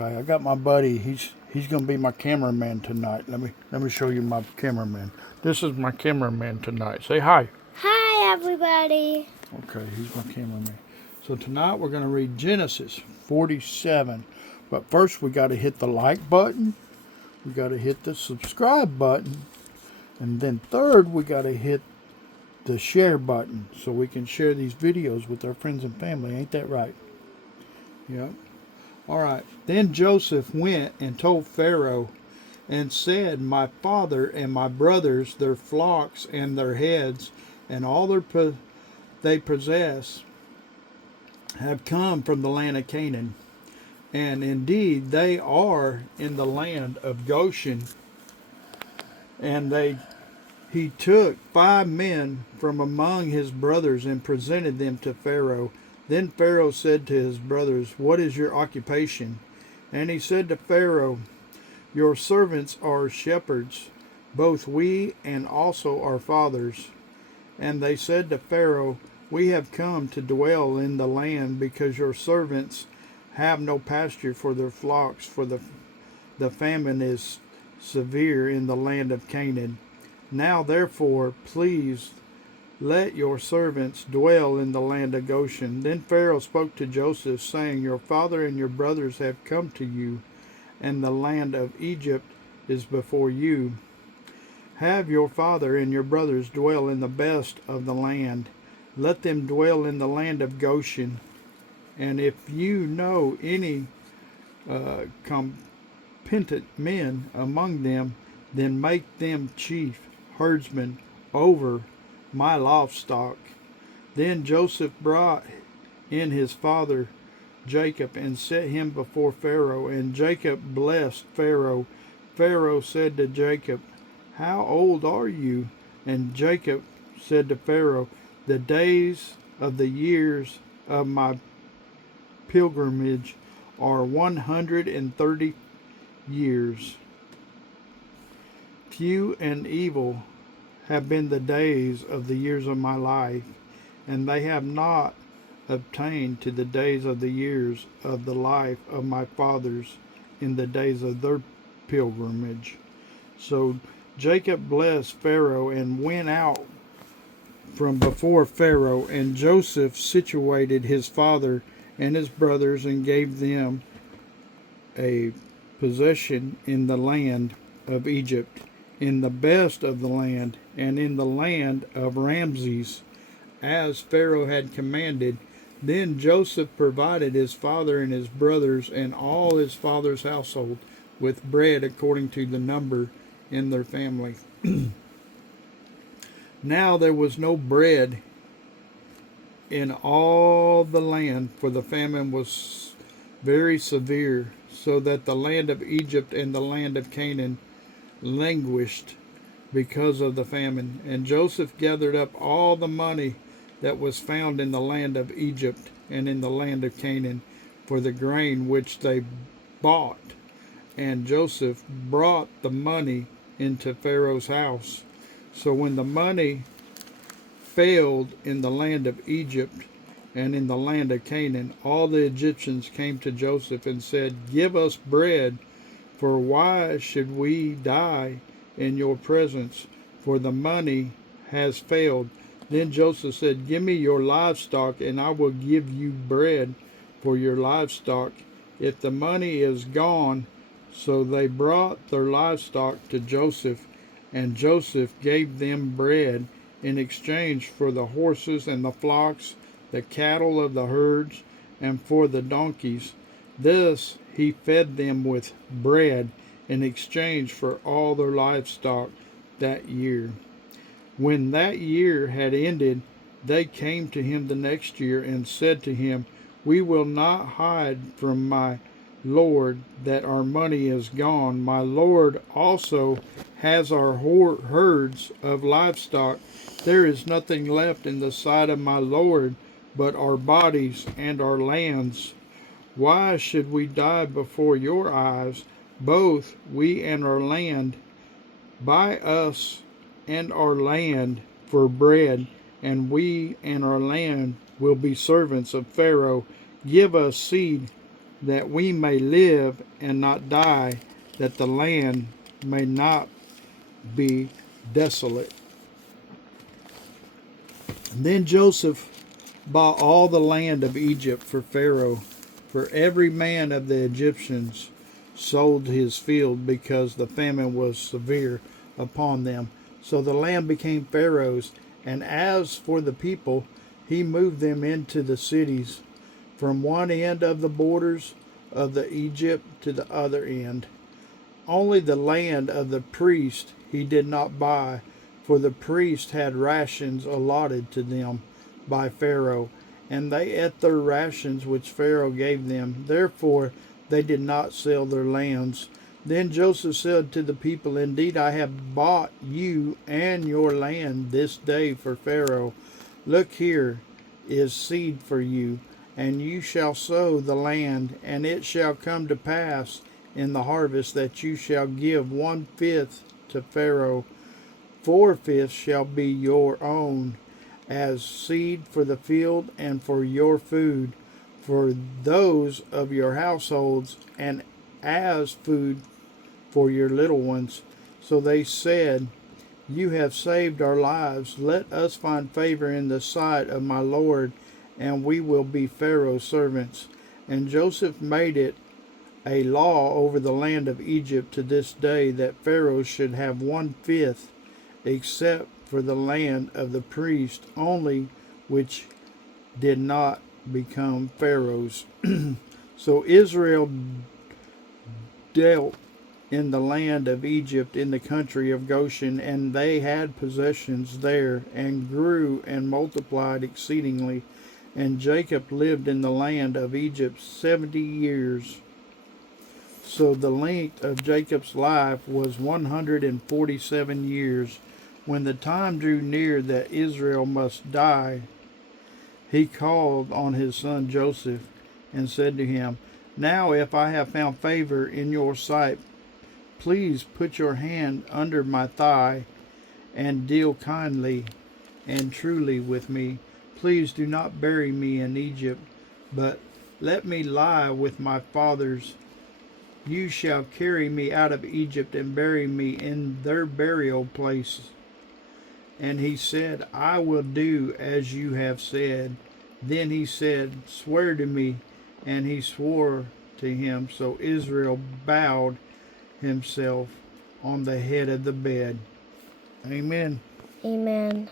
Okay, I got my buddy. He's gonna be my cameraman tonight. Let me show you my cameraman. This is my cameraman tonight. Say hi. Hi, everybody. Okay, he's my cameraman. So tonight we're gonna read Genesis 47. But first we gotta hit the like button. We gotta hit the subscribe button. And then third we gotta hit the share button so we can share these videos with our friends and family. Ain't that right? Yep. All right. Then Joseph went and told Pharaoh and said, my father and my brothers, their flocks and their heads, and all they possess, have come from the land of Canaan. And indeed, they are in the land of Goshen. And he took 5 men from among his brothers and presented them to Pharaoh. Then Pharaoh said to his brothers, what is your occupation? And he said to Pharaoh, your servants are shepherds, both we and also our fathers. And they said to Pharaoh, we have come to dwell in the land because your servants have no pasture for their flocks, for the famine is severe in the land of Canaan. Now therefore, please let your servants dwell in the land of Goshen. Then Pharaoh spoke to Joseph, saying, your father and your brothers have come to you, and the land of Egypt is before you. Have your father and your brothers dwell in the best of the land. Let them dwell in the land of Goshen. And if you know any competent men among them, then make them chief herdsmen over my livestock. Then Joseph brought in his father Jacob and set him before Pharaoh, and Jacob blessed Pharaoh. Pharaoh said to Jacob, how old are you? And Jacob said to Pharaoh, the days of the years of my pilgrimage are 130 years. Few and evil have been the days of the years of my life, and they have not obtained to the days of the years of the life of my fathers in the days of their pilgrimage. So Jacob blessed Pharaoh and went out from before Pharaoh, and Joseph situated his father and his brothers and gave them a possession in the land of Egypt, in the best of the land, and in the land of Ramses, as Pharaoh had commanded. Then Joseph provided his father and his brothers and all his father's household with bread according to the number in their family. Now there was no bread in all the land, for the famine was very severe, so that the land of Egypt and the land of Canaan languished because of the famine. And Joseph gathered up all the money that was found in the land of Egypt and in the land of Canaan for the grain which they bought. And Joseph brought the money into Pharaoh's house. So when the money failed in the land of Egypt and in the land of Canaan, all the Egyptians came to Joseph and said, give us bread, for why should we die in your presence? For the money has failed. Then Joseph said, give me your livestock, and I will give you bread for your livestock, if the money is gone. So they brought their livestock to Joseph, and Joseph gave them bread in exchange for the horses and the flocks, the cattle of the herds, and for the donkeys. This he fed them with bread in exchange for all their livestock that year. When that year had ended, they came to him the next year and said to him, we will not hide from my Lord that our money is gone. My Lord also has our herds of livestock. There is nothing left in the sight of my Lord but our bodies and our lands. Why should we die before your eyes, both we and our land? Buy us and our land for bread, and we and our land will be servants of Pharaoh. Give us seed that we may live and not die, that the land may not be desolate. And then Joseph bought all the land of Egypt for Pharaoh, for every man of the Egyptians sold his field because the famine was severe upon them. So the land became Pharaoh's, and as for the people, he moved them into the cities from one end of the borders of the Egypt to the other end. Only the land of the priest he did not buy, for the priest had rations allotted to them by Pharaoh, and they ate their rations which Pharaoh gave them. Therefore they did not sell their lands. Then Joseph said to the people, Indeed, I have bought you and your land this day for Pharaoh. Look, here is seed for you, and you shall sow the land, and it shall come to pass in the harvest that you shall give 1/5 to Pharaoh. 4/5 shall be your own, as seed for the field and for your food, for those of your households, and as food for your little ones. So they said, You have saved our lives. Let us find favor in the sight of my Lord, and we will be Pharaoh's servants. And Joseph made it a law over the land of Egypt to this day that Pharaoh should have 1/5, except for the land of the priest only, which did not become Pharaoh's. So Israel dealt in the land of Egypt in the country of Goshen, and they had possessions there, and grew and multiplied exceedingly. And Jacob lived in the land of Egypt 70 years. So the length of Jacob's life was 147 years. When the time drew near that Israel must die, he called on his son Joseph and said to him, Now if I have found favor in your sight, please put your hand under my thigh and deal kindly and truly with me. Please do not bury me in Egypt, but let me lie with my fathers. You shall carry me out of Egypt and bury me in their burial place. And he said, I will do as you have said. Then he said, Swear to me. And he swore to him. So Israel bowed himself on the head of the bed. Amen. Amen.